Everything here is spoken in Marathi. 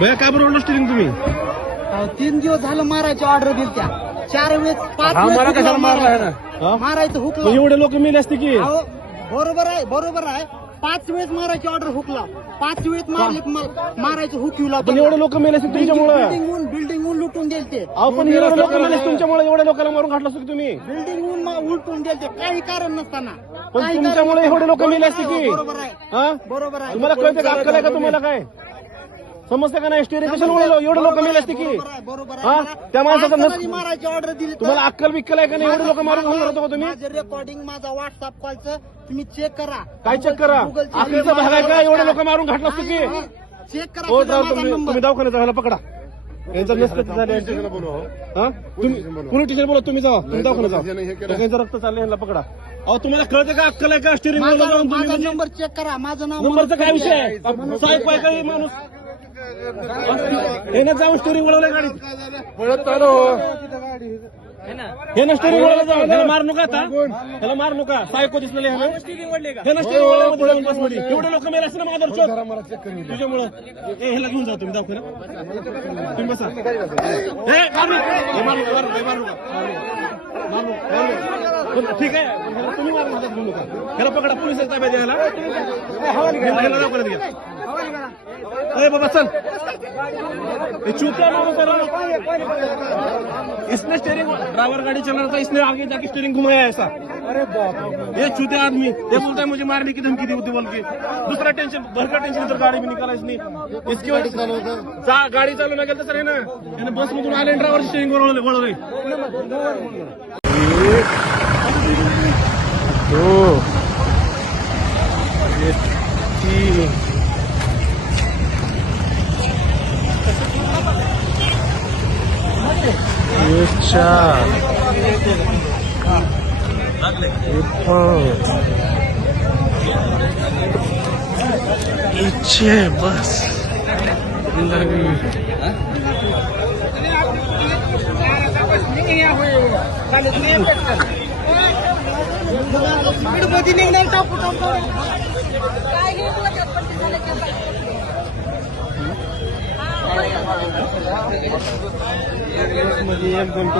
भैया का बरं ओढलं स्टिअरिंग तुम्ही? 3 दिवस झालं मारायची ऑर्डर दिली त्या 4 वेळेस 5 हा, मला कशाला मारला आहे ना? हा? मारायचं मग हुकलं. एवढे लोक मेले असते की अहो, बरोबर आहे 5 वेळेस मारायची ऑर्डर हुकला 5 वेळेस मारायचं हुकविला. पण एवढे लोक मेले असते तुमच्यामुळे. बिल्डिंग लुटून गेलते. अहो पण एवढे लोक मेले असते तुमच्यामुळे. एवढ्या लोकांना मारून घातलं असतं की तुम्ही. बिल्डिंग उलटून गेलते काही कारण नसताना. पण काही तुमच्यामुळे कारण एवढे लोक मेले असते नसताना. की. बरोबर आहे हा? बरोबर आहे. तुम्हाला कळतं का? अक्कल आहे का तुम्हाला? काय समजतं का नाही? स्टिअरिंग कशाला एवढे लोक मेले असते की. बरोबर हा? आहे. त्या माणसाचं माणसाने मारायची ऑर्डर दिली. तुम्हाला अक्कल बिक्कल आहे का नाही? एवढे लोक मारून घालणार होतो का तुम्ही? माझं रेकॉर्डिंग माझा व्हॉट्सअप कॉलचं तुम्ही चेक करा. काय चेक करा? अक्कलचा भाग आहे का? एवढे लोक मारून घातलं असतं की. चेक करा. हो माझा तुम्ही नंबर. दवाखान्यात जायला पकडा. यांचा नसतं झालं. हा? तुम्ही पोलीस स्टेशन बोला. तुम्ही जावा. तुम्ही दवाखान्यात जावा. त्यांचं रक्त चाललंय यांना पकडा. अहो तुम्हाला कळतं का? अक्कल आहे का? स्टिअरिंग जाऊन तुम्ही माझा म्हणजे नंबर चेक करा. माझं नाव नंबरचा काय विषय आहे? साहेब काय काही माणूस हे ना जाऊन स्टोरी वळवलंय गाडीत. हे ना स्टोरी वळवलं जाऊन. ह्याला मार नका आता. ह्याला मार नका. सायको दिसलेले हे ना स्टोरी वळवलं बसमध्ये. एवढे लोक मेले असते ना माझा तुझ्यामुळं. ह्याला घेऊन जा तुम्ही दवाखान्यात. तुम्ही बसा. हे मारू नका. हे मारू नका. मारू नका. मारू नका. ठीक आहे. ह्याला तुम्ही मारू नका. घेऊ नका. ह्याला पकडा. पोलिसांच्या ताब्यात द्या ह्याला. ह्याला दवाखान्यात घ्या. अरे बाबा चल. ये चूतिया माणूस है ना. इसने स्टीयरिंग ड्राइवर गाड़ी चला रहा था. इसने आगे जाके स्टीयरिंग घुमाया ऐसा. अरे बाप रे. ये चूतिया आदमी ये बोलता है मुझे मारने की धमकी दी होती बोल के. दूसरा टेंशन भरका टेंशन तर गाड़ी भी निकाला इसने. इसकी वजह गाड़ी चालवण्यात गेलं सर है ना. याने बस मधून आले ड्रायव्हर स्टीयरिंग वळवले. बस एकदम